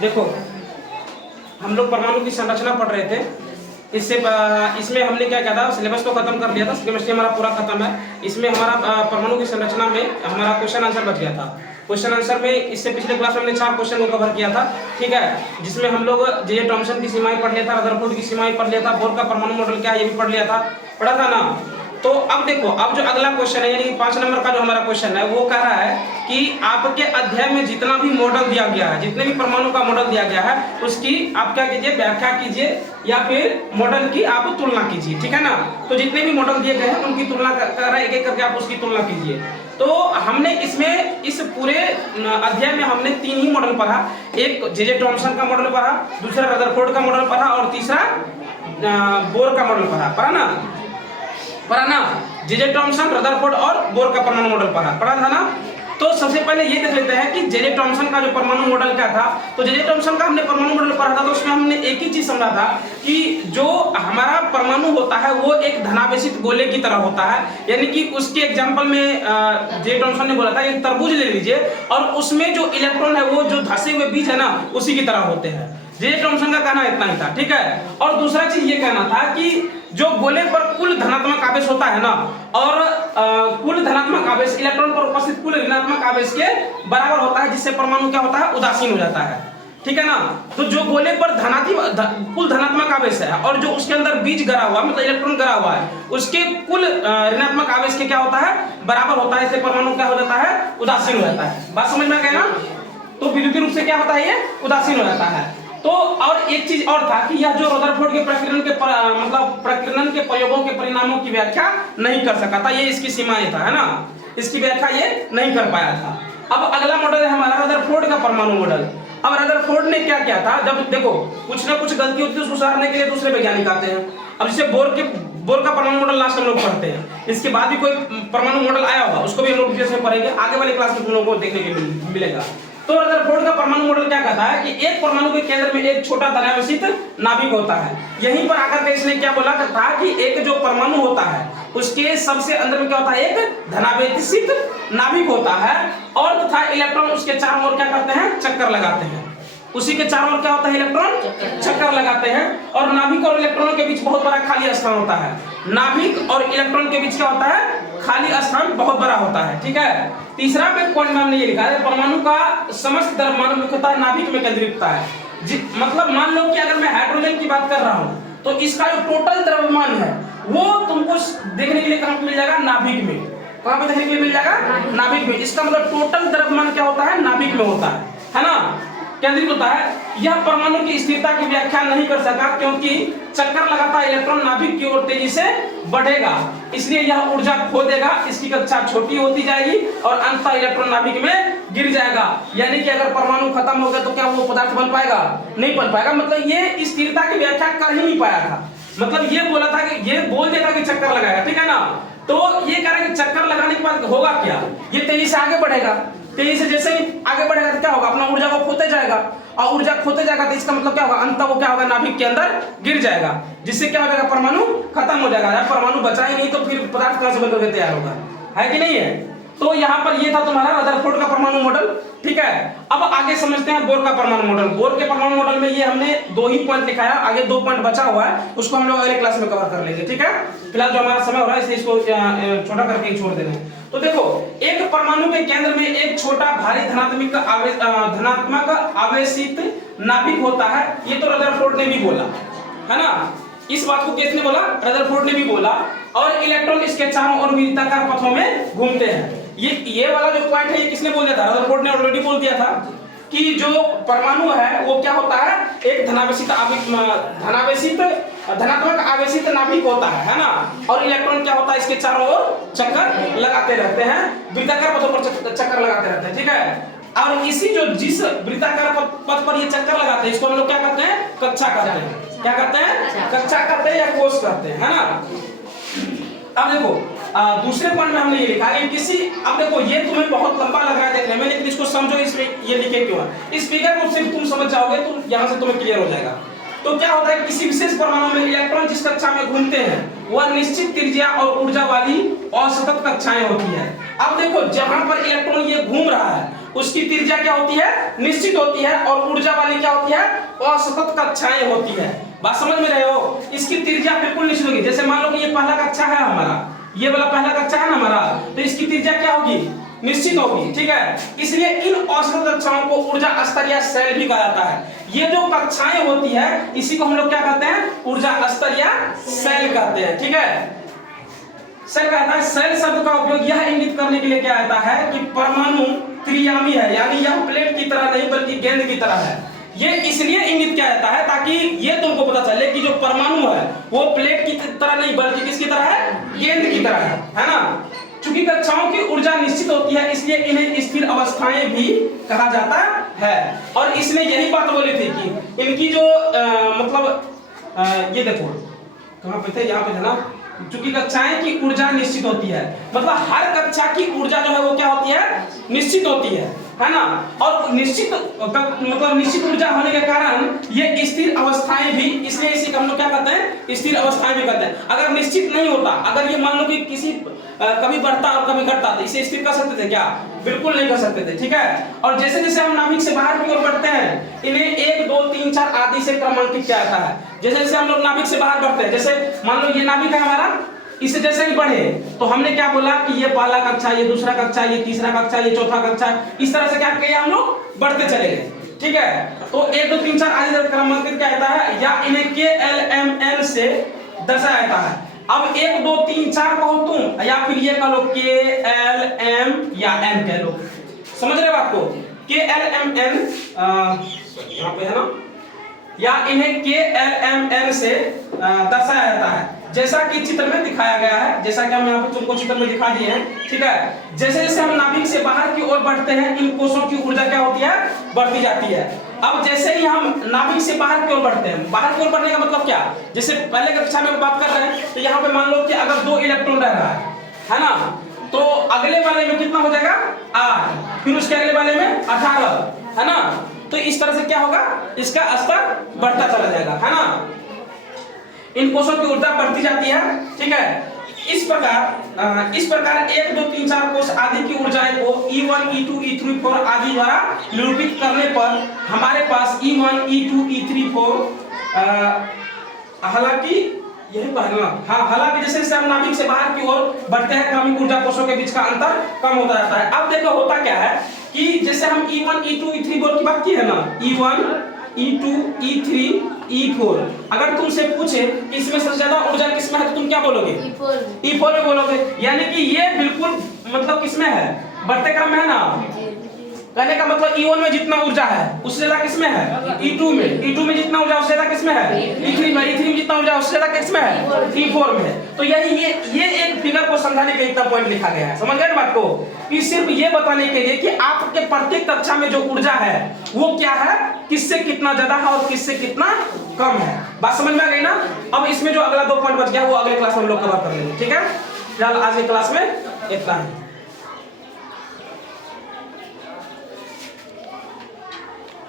देखो हम लोग परमाणु की संरचना पढ़ रहे थे। इसमें हमने क्या था, सिलेबस तो खत्म कर लिया था, केमिस्ट्री हमारा पूरा खत्म है। इसमें हमारा परमाणु की संरचना में हमारा क्वेश्चन आंसर बच गया था। क्वेश्चन आंसर में इससे पिछले क्लास में हमने 4 क्वेश्चन को कवर किया था, ठीक है, जिसमें हम लोग जे थॉमसन की सीमाएं पढ़ लिया था, रदरफोर्ड की सीमाएं पढ़ लिया था, बोर का परमाणु मॉडल क्या है ये भी पढ़ लिया था, पढ़ा था ना। तो अब देखो, अब जो अगला क्वेश्चन है, यानी 5 नंबर का जो हमारा क्वेश्चन है, वो कह रहा है कि आपके अध्याय में जितना भी मॉडल दिया गया है, जितने भी परमाणु का मॉडल दिया गया है, उसकी आप क्या कीजिए, व्याख्या कीजिए या फिर मॉडल की आप तुलना कीजिए, ठीक है ना। तो जितने भी मॉडल दिए गए हैं उनकी तुलना कर एक एक करके आप उसकी तुलना कीजिए। तो हमने इसमें इस पूरे अध्याय में हमने 3 ही मॉडल पढ़ा। एक जे थॉमसन का मॉडल पढ़ा, दूसरा रदरफोर्ड का मॉडल पढ़ा और तीसरा बोर का मॉडल पढ़ा ना। जे थॉमसन, रदरफोर्ड और बोर का परमाणु मॉडल पढ़ा था ना। तो सबसे पहले ये देख लेते हैं कि जे थॉमसन का जो परमाणु मॉडल क्या था। तो जे थॉमसन का हमने परमाणु मॉडल पढ़ा था, तो उसमें हमने एक ही चीज समझा था कि जो हमारा परमाणु होता है वो एक धनावेशित गोले की तरह होता है। यानी कि उसके एग्जांपल में जे थॉमसन ने बोला था, एक तरबूज ले लीजिए और उसमें जो इलेक्ट्रॉन है वो जो धंसे हुए बीज है ना, उसी की तरह होते हैं। जे थॉमसन का कहना इतना ही था, ठीक है। और दूसरा चीज ये कहना था कि जो गोले पर कुल धनात्मक आवेश होता है ना, और कुल धनात्मक आवेश इलेक्ट्रॉन पर उपस्थित कुल ऋणात्मक आवेश के बराबर होता है, जिससे परमाणु क्या होता है, उदासीन हो जाता है, ठीक है ना। तो जो गोले पर कुल धनात्मक आवेश है और जो उसके अंदर बीज गड़ा हुआ, मतलब इलेक्ट्रॉन गड़ा हुआ है, उसके कुल ऋणात्मक आवेश के क्या होता है, बराबर होता है, इससे परमाणु क्या हो जाता है, उदासीन हो जाता है। बात समझ में आ गया ना। तो विद्युतीय रूप से क्या होता है, ये उदासीन हो जाता है। तो और एक चीज और था कि यह जो रदरफोर्ड के प्रकीर्णन के प्रयोगों के परिणामों की व्याख्या नहीं कर सका था, ये इसकी सीमाएं था, है ना, इसकी व्याख्या ये नहीं कर पाया था। अब अगला मॉडल है हमारा रदरफोर्ड का परमाणु मॉडल। अब रदरफोर्ड ने क्या किया था, जब देखो कुछ ना कुछ गलती होती है उसको सुधारने के लिए दूसरे वैज्ञानिक आते हैं। अब जैसे बोर का परमाणु मॉडल लास्ट हम लोग पढ़ते हैं, इसके बाद भी कोई परमाणु मॉडल आया होगा, उसको भी हम लोग डिटेल्स में पढ़ेंगे, आगे वाले क्लास में तुम लोगों को देखने के लिए मिलेगा। तो रदरफोर्ड का परमाणु मॉडल क्या कहता है कि एक परमाणु के केंद्र में एक छोटा धनावेशित नाभिक होता है। यहीं पर आकर के इसने क्या बोला था कि एक जो परमाणु होता है उसके सबसे अंदर में क्या होता है, एक धनावेशित नाभिक होता है और तथा इलेक्ट्रॉन उसके चारों ओर क्या करते हैं, चक्कर लगाते हैं। उसी के चारों ओर क्या होता है, इलेक्ट्रॉन चक्कर लगाते हैं और नाभिक और इलेक्ट्रॉनों के बीच बहुत बड़ा खाली स्थान होता है। नाभिक और इलेक्ट्रॉन के बीच क्या होता है, खाली स्थान बहुत बड़ा होता है, ठीक है। तीसरा पॉइंट में हमने ये लिखा है, परमाणु का समस्त द्रव्यमान मुख्यतः नाभिक में केंद्रित होता है। मतलब मान लो कि अगर मैं हाइड्रोजन की बात कर रहा हूँ तो इसका जो टोटल द्रव्यमान है वो तुमको देखने के लिए कहां मिल जाएगा, नाभिक में। कहां पे देखने के लिए मिल जाएगा, नाभिक में। इसका मतलब टोटल द्रव्यमान क्या होता है, नाभिक में होता है ना, केंद्रित होता है। यह परमाणु की स्थिरता की व्याख्या नहीं कर सका क्योंकि चक्कर लगाता इलेक्ट्रॉन नाभिक की ओर तेजी से बढ़ेगा, इसलिए यह ऊर्जा खो देगा, इसकी कक्षा छोटी होती जाएगी और अंततः इलेक्ट्रॉन नाभिक में गिर जाएगा। यानी कि अगर परमाणु खत्म हो गया तो क्या वो पदार्थ बन पाएगा, नहीं बन पाएगा। मतलब ये स्थिरता की व्याख्या कर ही नहीं पाया था। मतलब ये बोला था कि ये बोल देता कि चक्कर लगाएगा, ठीक है ना। तो ये कह रहा है कि चक्कर लगाने के बाद होगा क्या, ये तेजी से आगे बढ़ेगा। तेजी से जैसे ही आगे बढ़ेगा तो क्या होगा, अपना ऊर्जा को खोते जाएगा और ऊर्जा खोते जाएगा तो इसका मतलब क्या होगा, अंततः वो क्या होगा, नाभिक के अंदर गिर जाएगा, जिससे क्या हो जाएगा, परमाणु खत्म हो जाएगा। यार परमाणु बचा ही नहीं तो फिर पदार्थ कहां से बनकर के तैयार होगा, है कि नहीं है। तो यहाँ पर ये था तुम्हारा रदरफोर्ड का परमाणु मॉडल, ठीक है। अब आगे समझते हैं बोर का परमाणु मॉडल। बोर के परमाणु मॉडल में ये हमने 2 ही पॉइंट लिखा है, आगे 2 पॉइंट बचा हुआ है, उसको हम लोग अगले क्लास में कवर कर लेंगे, ठीक है। फिलहाल जो हमारा समय हो रहा है इसलिए इसको छोटा करके ही छोड़ दे रहे हैं। तो देखो, एक परमाणु के केंद्र में एक छोटा भारी धनात्मक आवेशित नाभिक होता है। ये तो रदरफोर्ड ने भी बोला, है ना। इस बात को किसने बोला, रदरफोर्ड ने भी बोला। और इलेक्ट्रॉन इसके चारों ओर वृत्ताकार पथों में घूमते हैं। ये वाला जो पॉइंट है ये किसने बोल दिया था, रदरफोर्ड ने ऑलरेडी बोल दिया था कि जो परमाणु है वो क्या होता है, एक धनात्मक आवेशित नाभिक होता है ना। और इलेक्ट्रॉन क्या होता है, इसके चारों ओर चक्कर लगाते रहते हैं, वृत्ताकार पथों पर चक्कर लगाते रहते हैं, ठीक है। और इसी जिस वृत्ताकार पथ पर ये चक्कर लगाते हैं इसको हम लोग क्या कहते हैं, कक्षा कहते हैं। क्या कहते हैं, कक्षा कहते हैं या कोष कहते हैं, है ना। अब देखो दूसरे पॉइंट में हमने ये लिखा है किसी, अब देखो ये तुम्हें बहुत लंबा लग रहा है देखने में, लेकिन इसको समझो, इसमें ये लिखे क्यों है। इस फिगर को सिर्फ तुम समझ जाओगे तो यहाँ से तुम्हें क्लियर हो जाएगा। तो क्या होता है, किसी विशेष परमाणु में इलेक्ट्रॉन जिस कक्षा में घूमते हैं वह निश्चित त्रिज्या और ऊर्जा वाली असतत कक्षाएं होती है। अब देखो जहां पर इलेक्ट्रॉन ये घूम रहा है उसकी त्रिज्या क्या होती है, निश्चित होती है, और ऊर्जा वाली क्या होती है, असतत कक्षाएं होती है। बात समझ में रहे हो? इसकी त्रिज्या बिल्कुल निश्चित होगी। जैसे मान लो कि ये पहला कक्षा है हमारा, ये वाला पहला कक्षा है ना हमारा, तो इसकी त्रिज्या क्या होगी, निश्चित होगी, ठीक है। इसलिए इन औसत कक्षाओं को ऊर्जा स्तर या सेल भी कहा जाता है। ये जो कक्षाएं होती है इसी को हम लोग क्या कहते हैं, ऊर्जा स्तर या सेल कहते हैं, ठीक है। सेल कहता है, सेल शब्द का उपयोग यह इंगित करने के लिए किया जाता है कि परमाणु त्रियामी है, यानी यह प्लेट की तरह नहीं बल्कि गेंद की तरह है। ये इसलिए इंगित किया जाता है ताकि ये तुमको पता चले कि जो परमाणु है वो प्लेट की तरह नहीं बल्कि किसकी तरह है, गेंद की तरह है ना। चूंकि कक्षाओं की ऊर्जा निश्चित होती है इसलिए इन्हें स्थिर अवस्थाएं भी कहा जाता है। और इसने यही बात बोली थी कि इनकी जो ये देखो कहां पे थे, यहाँ पे है ना, चूंकि कक्षाएं की ऊर्जा निश्चित होती है, मतलब हर कक्षा की ऊर्जा जो है वो क्या होती है, निश्चित होती है ना। और निश्चित निश्चित ऊर्जा होने के कारण ये स्थिर अवस्थाएं भी, इसलिए इसी को हम लोग क्या कहते हैं, स्थिर अवस्थाएं भी कहते हैं। अगर निश्चित नहीं होता, अगर ये मान लो कि किसी कभी बढ़ता और कभी घटता, तो इसे स्थिर कर सकते थे क्या, बिल्कुल नहीं कर सकते थे, ठीक है। और जैसे जैसे हम नाभिक से बाहर की ओर बढ़ते हैं इन्हें 1 2 3 4 आदि से क्रमांकित किया जाता है। जैसे जैसे हम लोग नाभिक से बाहर बढ़ते हैं, जैसे मान लो ये नाभिक है हमारा, इससे जैसे ही बढ़े तो हमने क्या बोला कि ये पहला कक्षा, ये दूसरा कक्षा, ये तीसरा कक्षा, ये चौथा कक्षा, इस तरह से क्या किया हम लोग बढ़ते चले गए, ठीक है। तो 1 2 3 4 आदि तक क्रमांकित किया जाता है, या इन्हें KLMN से दर्शाया जाता है। अब 1 2 3 4 कहो तुम, या फिर ये कह लो KLM या M कह लो, समझ रहे हो बात को, KLMN यहाँ पे है ना, या इन्हें KLMN से दर्शाया जाता है, जैसा कि चित्र में दिखाया गया है, जैसा कि हम यहाँ पे तुमको चित्र में दिखा दिए हैं, ठीक है। जैसे जैसे हम नाभिक से बाहर की ओर बढ़ते हैं इन कोषों की ऊर्जा क्या होती है, बढ़ती जाती है। अब जैसे ही हम नाभिक से बाहर की ओर बढ़ते हैं, बाहर की ओर बढ़ने का मतलब क्या, जैसे पहले कक्षा में बात कर रहे हैं तो यहाँ पे मान लो कि अगर 2 इलेक्ट्रॉन रह रहा है ना, तो अगले वाले में कितना हो जाएगा 8, फिर उसके अगले वाले में 18, है ना। तो इस तरह से क्या होगा, इसका स्तर बढ़ता चला जाएगा, है ना। इन कोषों की ऊर्जा बढ़ती जाती है, ठीक है। इस प्रकार 1 2 3 4 कोष आदि की ऊर्जाएं को E1 E2 E3 4 आदि द्वारा निरूपित करने पर हमारे पास E1 E2 E3 4 हालांकि यही पहला, हाँ, हालांकि जैसे जैसे हम नाभिक से बाहर की ओर बढ़ते हैं क्रमिक ऊर्जा कोषों के बीच का अंतर कम होता जाता है। अब देखो होता क्या है कि जैसे हम E1 E2 E3 4 की बात की है ना, E1 E2 E3 E4, अगर तुमसे पूछे कि इसमें सबसे ज्यादा ऊर्जा किसमें है तो तुम क्या बोलोगे, E4 में बोलोगे, यानी कि ये बिल्कुल मतलब किसमें है, बढ़ते क्रम में है ना। कहने का मतलब E1 में जितना ऊर्जा है उससे ज्यादा किसमें है, E2 में, E2 में जितना ऊर्जा उससे ज्यादा किसमें है, E3 में, E3 में जितना ऊर्जा उससे ज्यादा किसमें है, E4 में है। तो यही ये एक फिगर को समझाने के लिए इतना पॉइंट लिखा गया है, समझ गए बात को, कि सिर्फ ये बताने के लिए कि आपके प्रत्येक कक्षा में जो ऊर्जा है वो क्या है, किससे कितना ज्यादा है और किससे कितना कम है। बात समझ में आ गई ना। अब इसमें जो अगला 2 पॉइंट बच गया वो अगले क्लास में हम लोग कवर कर लेंगे, ठीक है। फिलहाल आज की क्लास में इतना है।